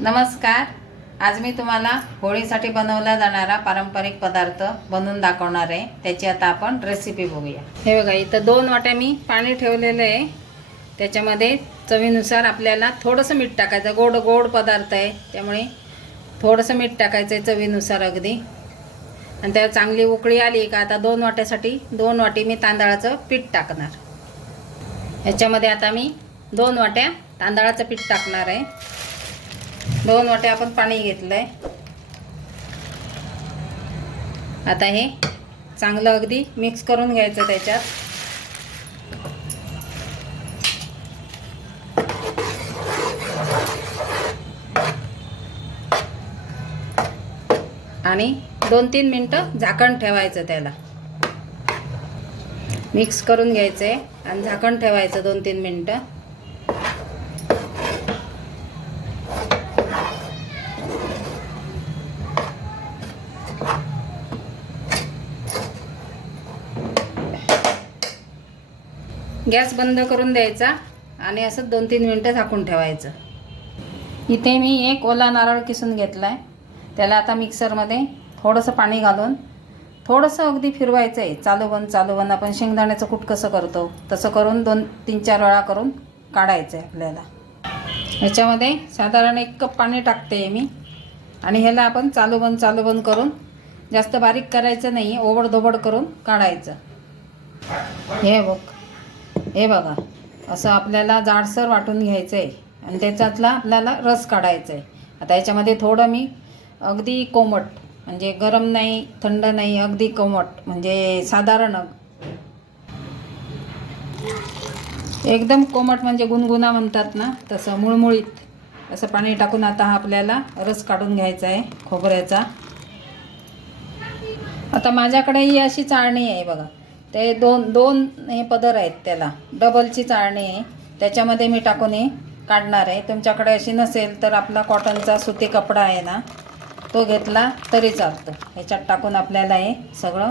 नमस्कार. आज मी तुम्हाला होळीसाठी बनवला जाणारा पारंपरिक पदार्थ बनवून दाखवणार आहे. त्याची आता आपण रेसिपी बघूया. हे बघा, इथं 2 वाट्या मी पाणी ठेवलेलं आहे. त्याच्यामध्ये चवीनुसार आपल्याला थोडंसं मीठ टाकायचं. गोड गोड पदार्थ आहे त्यामुळे थोडंसं मीठ टाकायचं आहे चवीनुसार अगदी. आणि त्याला चांगली उकळी आली का आता 2 वाट्यासाठी 2 वाटी मी तांदळाचं पीठ टाकणार. ह्याच्यामध्ये आता मी 2 वाट्या तांदळाचं पीठ टाकणार आहे. 2 वाट्या आपण पाणी घेतलंय. आता हे चांगलं अगदी मिक्स करून घ्यायचं त्याच्यात. आणि 2-3 मिनिटं झाकण ठेवायचं. त्याला मिक्स करून घ्यायचंय आणि झाकण ठेवायचं 2-3 मिनिटं. गॅस बंद करून द्यायचा आणि असं 2-3 मिनिटं झाकून ठेवायचं. इथे मी एक ओला नारळ किसून घेतलाय. त्याला आता मिक्सरमध्ये थोडंसं पाणी घालून थोडंसं अगदी फिरवायचं आहे. चालू बंद आपण शेंगदाण्याचं कूट कसं करतो तसं करून 2-3-4 वेळा करून काढायचं आहे आपल्याला. ह्याच्यामध्ये साधारण 1 कप पाणी टाकते मी. आणि ह्याला आपण चालू बंद करून जास्त बारीक करायचं नाही, ओबडधोबड करून काढायचं. हे बघा, असं आपल्याला जाडसर वाटून घ्यायचं आहे आणि त्याच्यातला आपल्याला रस काढायचा आहे. आता याच्यामध्ये थोडं मी अगदी कोमट, म्हणजे गरम नाही थंड नाही, अगदी कोमट, म्हणजे साधारण एकदम कोमट, म्हणजे गुणगुणा म्हणतात ना तसं, मुळमुळीत असं पाणी टाकून आता हा आपल्याला रस काढून घ्यायचा आहे खोबऱ्याचा. आता माझ्याकडे ही अशी चाळणी आहे बघा. ते दोन हे पदर आहेत, त्याला डबलची चाळणी आहे. त्याच्यामध्ये मी टाकून हे काढणार आहे. तुमच्याकडे अशी नसेल तर आपला कॉटनचा सुती कपडा आहे ना, तो घेतला तरी चालतो. ह्याच्यात टाकून आपल्याला हे सगळं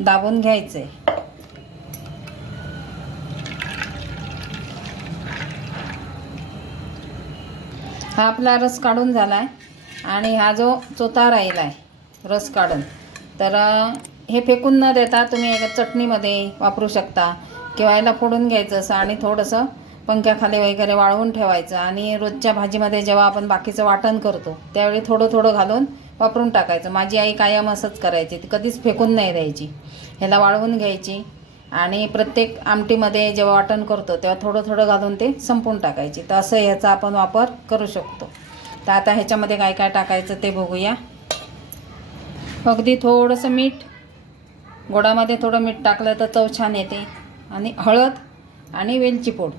दाबून घ्यायचं आहे. हा आपला रस काढून झाला आहे. आणि हा जो चोथा राहिला आहे रस काढून, तर हे फेकून न देता तुम्ही एका चटणीमध्ये वापरू शकता किंवा याला फोडून घ्यायचं असं आणि थोडंसं पंख्याखाली वगैरे वाळवून ठेवायचं. आणि रोजच्या भाजीमध्ये जेव्हा आपण बाकीचं वाटण करतो त्यावेळी थोडं घालून वापरून टाकायचं. माझी आई कायम असंच करायची, ती कधीच फेकून नाही द्यायची. ह्याला वाळवून घ्यायची आणि प्रत्येक आमटीमध्ये जेव्हा वाटण करतो तेव्हा थोडं घालून ते संपून टाकायची. तर असं ह्याचा आपण वापर करू शकतो. तर आता ह्याच्यामध्ये काय काय टाकायचं ते बघूया. अगदी थोडंसं मीठ, गोडामध्ये थोडं मीठ टाकलं तर चव छान येते. आणि हळद आणि वेलची पूड.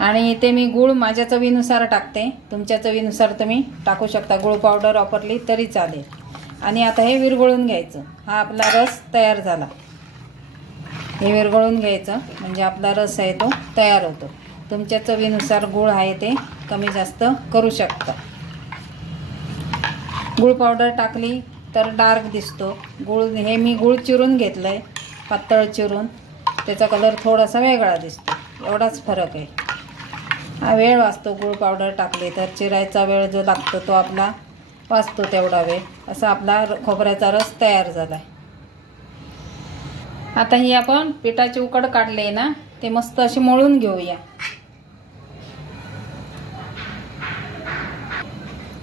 आणि इथे मी गूळ माझ्या चवीनुसार टाकते. तुमच्या चवीनुसार तुम्ही टाकू शकता. गूळ पावडर वापरली तरी चालेल. आणि आता हे विरघळून घ्यायचं. हा आपला रस तयार झाला. हे विरघळून घ्यायचं म्हणजे आपला रस आहे तो तयार होतो. तुमच्या चवीनुसार गूळ आहे ते कमी जास्त करू शकता. गूळ पावडर टाकली तर डार्क दिसतो. हे मी गूळ चिरून घेतलं आहे, पातळ चिरून. त्याचा कलर थोडासा वेगळा दिसतो, एवढाच फरक आहे. हा वेळ वाचतो गूळ पावडर टाकली तर. चिरायचा वेळ जो लागतो तो आपला वाचतो तेवढा वेळ. असा आपला खोबऱ्याचा रस तयार झाला आहे. आता ही आपण पिठाची उकड काढली आहे ना, ते मस्त अशी मळून घेऊया.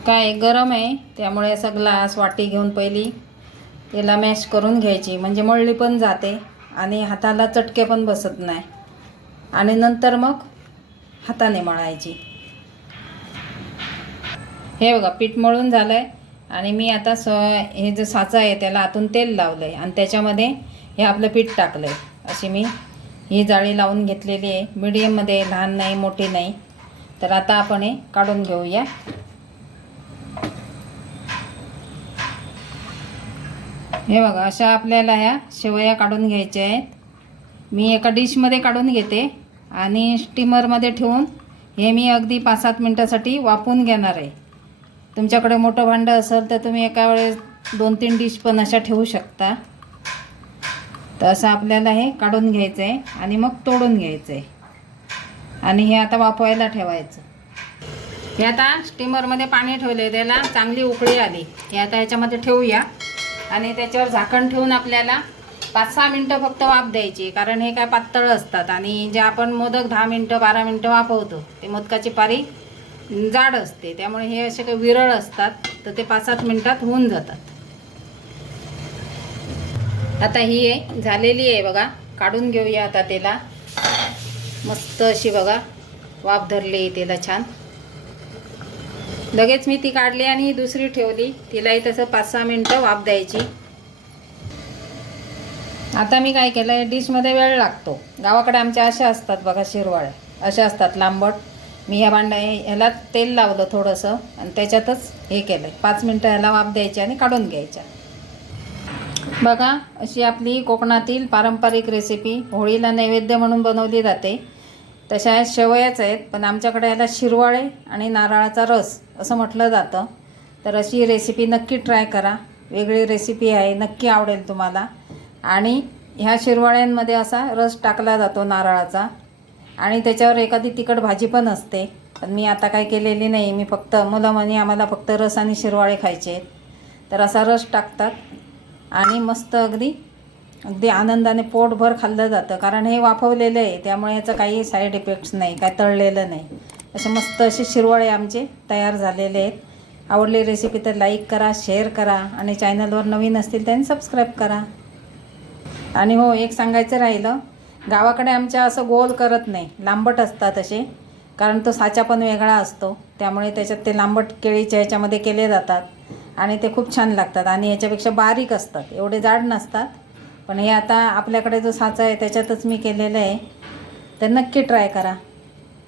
काय गरम आहे त्यामुळे असा ग्लास वाटी घेऊन पहिली त्याला मॅश करून घ्यायची, म्हणजे मळली पण जाते आणि हाताला चटके पण बसत नाही. आणि नंतर मग हाताने मळायची. हे बघा, पीठ मळून झालं आहे. आणि मी आता हे जो साचा आहे त्याला आतून तेल लावलं आहे आणि त्याच्यामध्ये हे आपलं पीठ टाकलं आहे. अशी मी ही जाळी लावून घेतलेली आहे. मीडियममध्ये, लहान नाही मोठी नाही. तर आता आपण हे काढून घेऊया. हे बघा, अशा आपल्याला ह्या शेवया काढून घ्यायच्या आहेत. मी एका डिशमध्ये काढून घेते आणि स्टीमरमध्ये ठेवून हे मी अगदी 5-7 मिनटासाठी वाफवून घेणार आहे. तुमच्याकडे मोठं भांडं असेल तर तुम्ही एका वेळेस 2-3 डिश पण अशा ठेवू शकता. तर असं आपल्याला हे काढून घ्यायचं आहे आणि मग तोडून घ्यायचं आहे आणि हे आता वाफवायला ठेवायचं. हे आता स्टीमरमध्ये पाणी ठेवले, त्याला चांगली उकळी आली. हे आता ह्याच्यामध्ये ठेवूया आणि त्याच्यावर झाकण ठेवून आपल्याला 5-6 मिनटं फक्त वाफ द्यायची, कारण हे काय पातळ असतात आणि जे आपण मोदक 10 मिनटं 12 मिनटं वाफवतो ते मोदकाची पारी जाड असते, त्यामुळे हे असे काही विरळ असतात, तर ते 5-7 मिनटात होऊन जातात. आता ही आहे झालेली आहे बघा, काढून घेऊया आता त्याला. मस्त अशी बघा वाफ धरली त्याला छान. लगेच मी ती काढली आणि दुसरी ठेवली, तिलाही तसं 5-6 मिनटं वाफ द्यायची. आता मी काय केलं, डिशमध्ये वेळ लागतो. गावाकडे आमच्या अशा असतात बघा, शिरवाळे अशा असतात लांबट. मी ह्या ह्याला तेल लावलं थोडंसं आणि त्याच्यातच हे केलं. 5 मिनटं ह्याला वाफ द्यायची आणि काढून घ्यायच्या. बघा अशी आपली कोकणातील पारंपरिक रेसिपी होळीला नैवेद्य म्हणून बनवली जाते. तशा शेवयाच आहेत, पण आमच्याकडे याला शिरवाळे आणि नारळाचा रस असं म्हटलं जातं. तर अशी रेसिपी नक्की ट्राय करा, वेगळी रेसिपी आहे, नक्की आवडेल तुम्हाला. आणि ह्या शिरवाळ्यांमध्ये असा रस टाकला जातो नारळाचा आणि त्याच्यावर एखादी तिखट भाजी पण असते, पण मी आता काय केलेली नाही. मी फक्त मुलं आम्हाला फक्त रस आणि शिरवाळे खायचे, तर असा रस टाकतात आणि मस्त अगदी आनंदाने पोटभर खाल्लं जातं. कारण हे वाफवलेलं आहे, त्यामुळे याचं काही साईड इफेक्ट्स नाही, काय तळलेलं नाही. असे मस्त असे शिरवाळे आमचे तयार झालेले आहेत. आवडली रेसिपी तर लाईक करा, शेअर करा आणि चॅनलवर नवीन असतील त्यांनी सबस्क्राईब करा. आणि हो, एक सांगायचं राहिलं, गावाकडे आमच्या असं गोल करत नाही, लांबट असतात असे, कारण तो साचा पण वेगळा असतो, त्यामुळे त्याच्यात ते लांबट केळीच्या ह्याच्यामध्ये केले जातात आणि ते खूप छान लागतात. आणि याच्यापेक्षा बारीक असतात, एवढे जाड नसतात. पण हे आता आपल्याकडे जो साचा आहे त्याच्यातच मी केलेलं आहे, तर नक्की ट्राय करा.